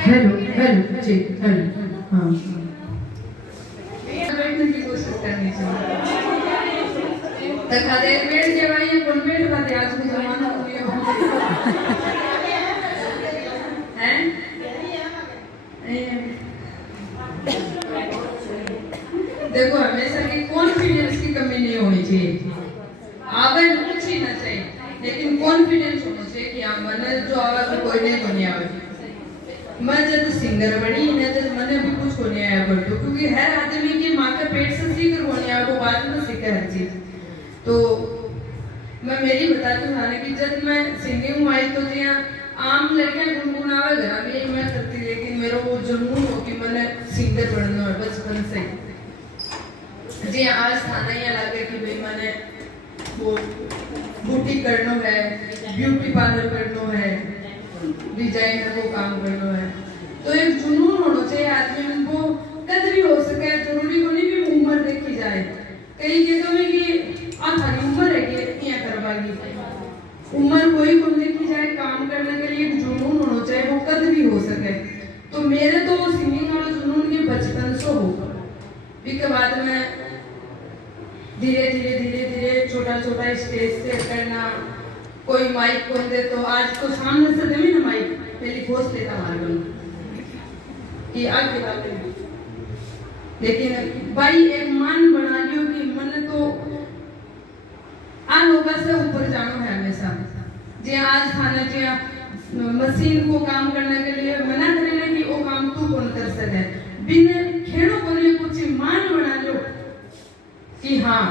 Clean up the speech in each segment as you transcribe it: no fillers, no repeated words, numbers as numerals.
hello hello जी hello हाँ बैठने की कोशिश करनी चाहिए तक आधे बैठ के भाई कौन बैठ पाते आज के जमाना में हैं देखो हमेशा की कॉन्फिडेंस की कमी नहीं होनी चाहिए आगे कुछ ही ना चाहिए लेकिन कॉन्फिडेंस होना चाहिए कि हाँ मैंने जो आवाज कोई नहीं बनी आवे मैं जब सिंगर बनी ना जब मैंने भी कुछ को नहीं आया बोल क्योंकि हर आदमी के माँ के पेट से सीख कर नहीं आया वो बाद में सीखा हर चीज तो मैं मेरी बताती हूँ हालांकि जब मैं सिंगिंग में आई तो जी आम लड़कियां गुनगुनावे घर में यही मैं करती लेकिन मेरा वो जुनून हो कि मैंने सिंगर बनना है बचपन से जी आज थाना ही लगे कि भाई मैंने वो ब्यूटी करना है ब्यूटी पार्लर करना है डिजाइनर को काम करना है तो एक जुनून होना चाहिए आदमी को कद भी हो सके जरूरी को नहीं भी उम्र देखी जाए कई कहते हैं कि थारी उम्र है कि यहाँ करवाएगी उम्र कोई को देखी जाए काम करने के लिए एक जुनून होना चाहिए वो कद भी हो सके तो मेरे तो सिंगिंग वाला जुनून के बचपन से हो इसके बाद में धीरे धीरे छोटा छोटा स्टेज से करना कोई माइक खोल दे तो आज तो सामने से देवी ना माइक पहले खोज लेता हमारे बन कि आगे बात लेकिन भाई एक मान बना लियो कि मन तो आ लोगों से ऊपर जाना है हमेशा जे आज थाने जे मशीन को काम करने के लिए मना करेंगे कि वो काम तू कौन कर सके बिना खेड़ों को लिए कुछ मान बना लो कि हाँ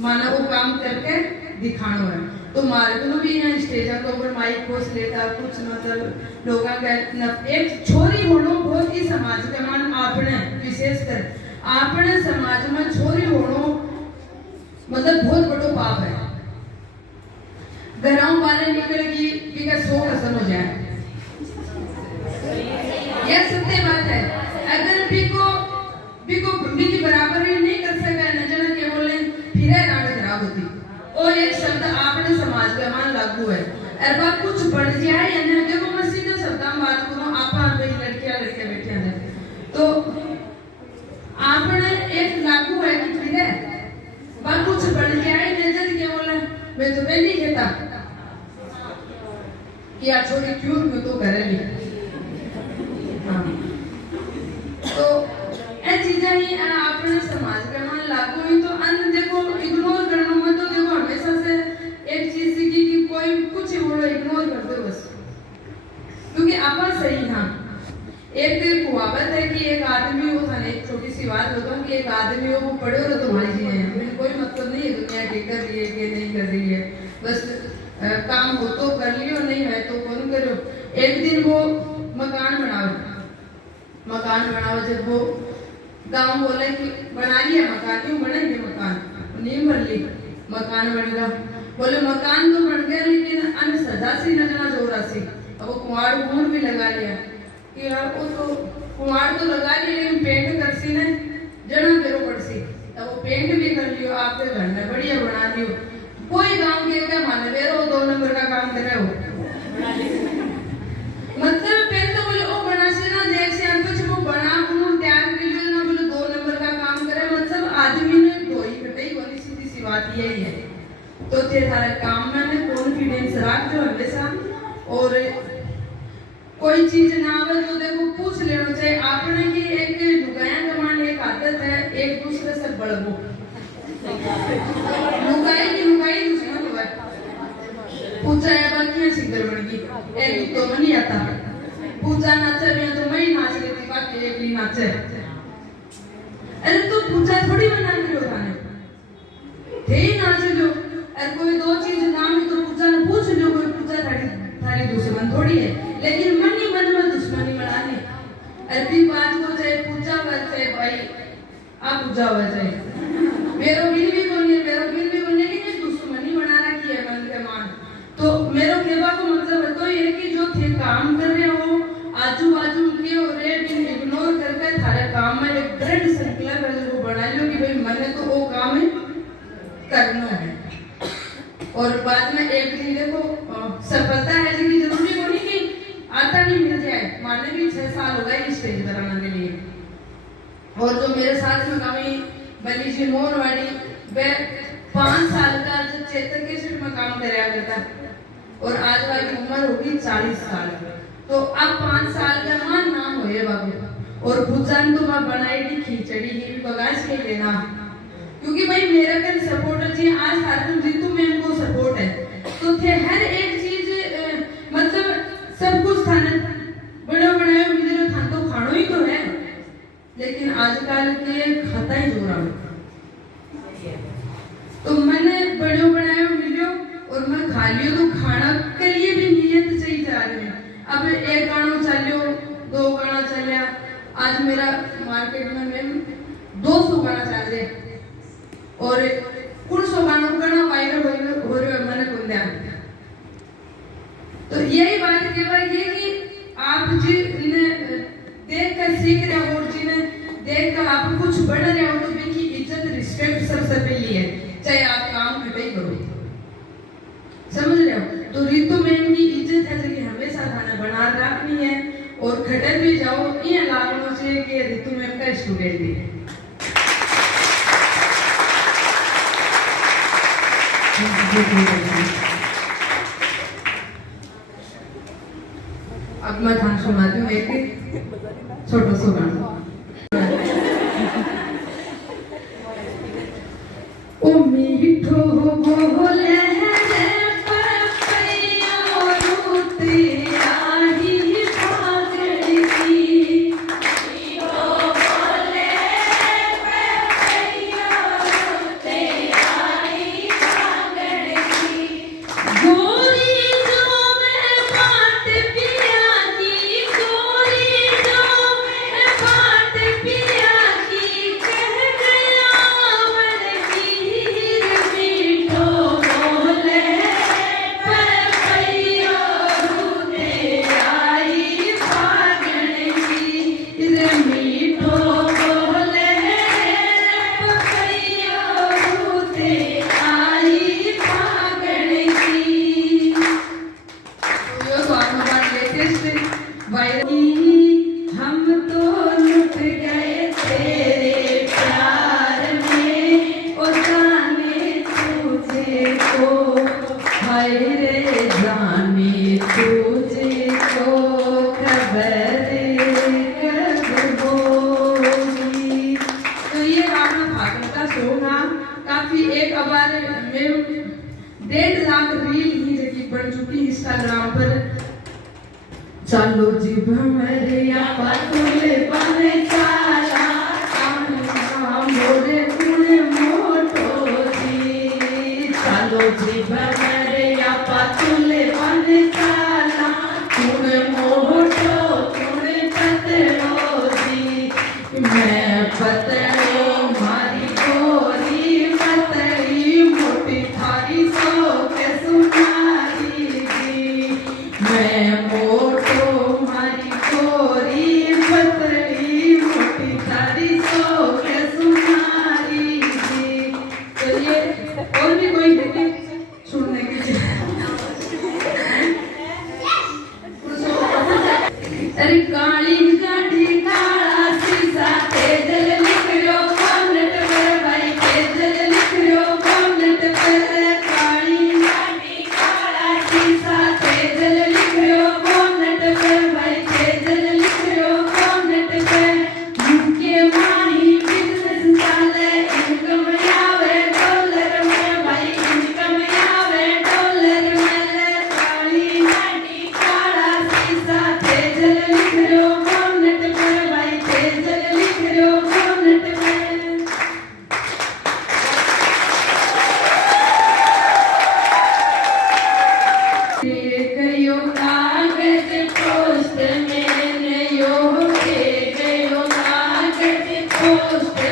माना वो काम करके दिखाना है तो मारे को भी यहाँ स्टेज के ऊपर माइक खोस लेता कुछ मतलब लोगों का एक छोरी होना बहुत ही समाज के मान आपने विशेषकर आपने समाज में छोरी होना मतलब बहुत बड़ो पाप है घरों वाले निकलेगी कि का 100 कसम हो जाए यह सत्य बात है अगर भी की बराबरी नहीं कर सका न जाने के बोले फिर राग खराब होती और एक शब्द आपने समाज का मान लागू है और बात कुछ बढ़ जाए या नहीं देखो मैं सीधे शब्द में बात करूं आप लड़कियां लड़के बैठे हैं तो आपने एक लागू है कि फिर है बात कुछ बढ़ जाए नजर के बोले मैं तो पहले ही कहता कि आ छोरी क्यों मैं तो करे नहीं हाँ तो ये चीजें ही आपने समाज का मान लागू हुई तो अन्य देखो इग्नोर करना में तो देखो हमेशा से एक चीज सीखी कि कोई कुछ बोलो इग्नोर कर दो बस क्योंकि आप सही हाँ एक कहावत है कि एक आदमी वो था एक छोटी सी बात बताऊं कि एक आदमी वो पढ़े और तुम्हारी चीजें कोई मतलब नहीं है दुनिया के कर रही है कि नहीं कर रही है बस काम हो तो कर लियो नहीं है तो कौन करो एक दिन वो मकान बनाओ जब वो गांव बोले कि बना लिया मकान क्यों बनेंगे मकान नहीं बन ली मकान बन गया बोले मकान तो बन गया लेकिन अन्य सजा सी न जना जोरा सी अब वो कुंवाड़ घूर भी लगा लिया कि यार वो तो कुंवाड़ तो लगा लिया लेकिन पेंट कर सी ने जना बेरो पड़ सी तब वो पेंट भी कर लियो आपके घर में बढ़िया बना लियो कोई गांव के क्या माने बेरो 2 नंबर का काम कर रहे हो मतलब पहले तो बोले ओ बना से ना देख से हम कुछ वो बना उन्होंने तैयार कर लियो ना बोले 2 नंबर का काम करे मतलब आदमी ने धोई कटाई वाली सीधी सी बात यही है तो तेरे सारे काम में कॉन्फिडेंस रख जो हमेशा और कोई चीज ना आवे तो देखो पूछ लेना चाहिए आपने कि एक लुगाया कमाने एक आदत है एक दूसरे से बड़बो लुगाई दुश्मन हुआ पूछा है बाकी सिंगर बन गई एक तो नहीं आता पूछा नाचे भी तो मैं ही नाच लेती बाकी एक भी नाचे अरे तो पूछा थोड़ी बना रही हो थाने थे ही ना चलो और कोई दो चीज नाम ही तो पूछा न पूछ लो कोई पूछा थारी दुश्मन थोड़ी है लेकिन मन ही मन में दुश्मनी बनानी अरबी बात को चाहे पूछा चाहे भाई आप पूछा हुआ चाहे मेरो बिल भी बोलने की नहीं दुश्मनी बना रखी है मन के मान तो मेरो कहवा को मतलब तो ये कि जो थे काम कर रहे हो आजू बाजू के और इग्नोर करके थारे काम में एक दृढ़ संकल्प है जो बना लो कि भाई मैंने तो वो काम है करना है और बाद में एक दिन देखो सफलता है कि जरूरी होनी कि आता नहीं मिल जाए माने भी 6 साल हो गए स्टेज पर आने के लिए और जो मेरे साथ में कमी बली जी मोरवाड़ी वह 5 साल का जो चेतन के शिफ्ट में काम कराया करता और आज वाली उम्र होगी 40 साल तो अब 5 साल का मान ना होए बाबू और भुजान तो मैं बनाई थी खिचड़ी ही बगास के लेना क्योंकि भाई मेरा कर सपोर्टर जी आज सार्थक जीतू मैम को सपोर्ट है तो थे हर एक चीज मतलब सब कुछ खाना बड़ा बनाए मुझे खान तो खानो ही तो है लेकिन आजकल के खाता ही जोरा तो मैंने बड़े बनाए मिलियो और मैं खा लियो तो खाना के लिए भी नियत चाहिए जा रही है अब एक गाना चलियो 2 गाना चलिया आज मेरा मार्केट में मैम 200 गाना चल रहे और कुल 100 गानों का ना वायरल हो रहे मैंने कुंदया तो यही बात केवल ये कि आप जिन्हें देख कर सीख रहे हो और जिन्हें देख कर आप कुछ बढ़ रहे हो तो उनकी इज्जत रिस्पेक्ट सबसे पहली है चाहे आप काम घटे ही करो समझ रहे हो तो रितु मैम की इज्जत है कि हमेशा खाना बना रखनी है और खटे भी जाओ ये लागनों से कि रितु मैम का स्टूडेंट भी है अब मैं थान सुनाती हूँ एक छोटा सा गाना ओ मीठो बोले काफी एक बार में 1.5 लाख रील ही जगह बन चुकी इंस्टाग्राम पर चलो जी भमरिया पातुले बने चाला मोरे कुने मोटो जी चलो जी भमरिया पातुले बने चाला कुने मोटो कुने पतलो जी मैं पतलो मारी गोरी पतली मोटी थारी सो के सुनारी दी मैं मोटो मारी गोरी पतली मोटी थारी सो के सुनारी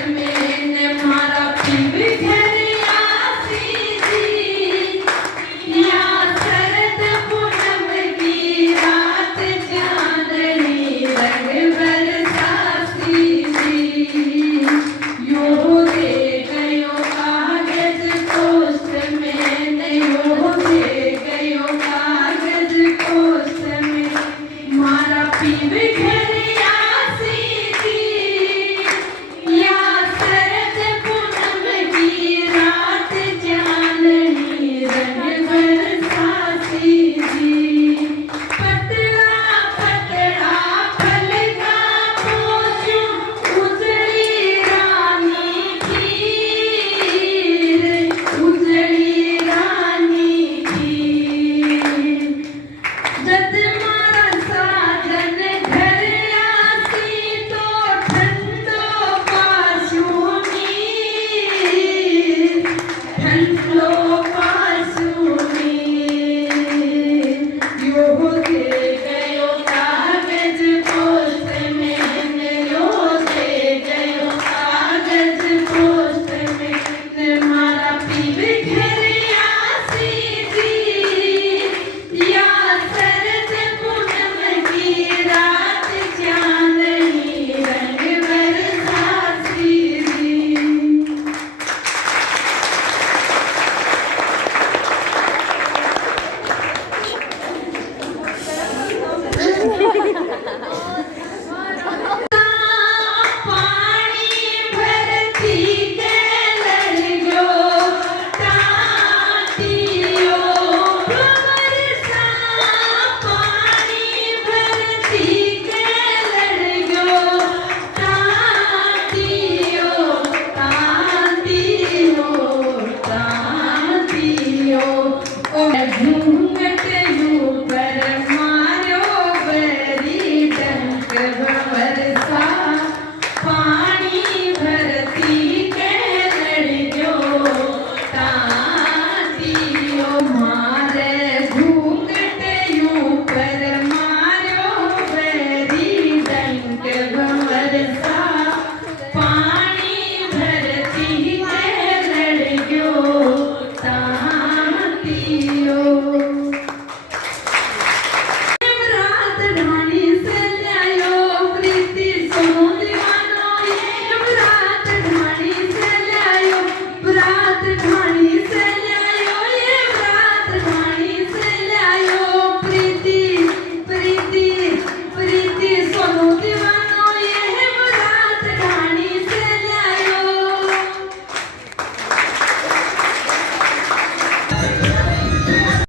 मैंने मारा पीवे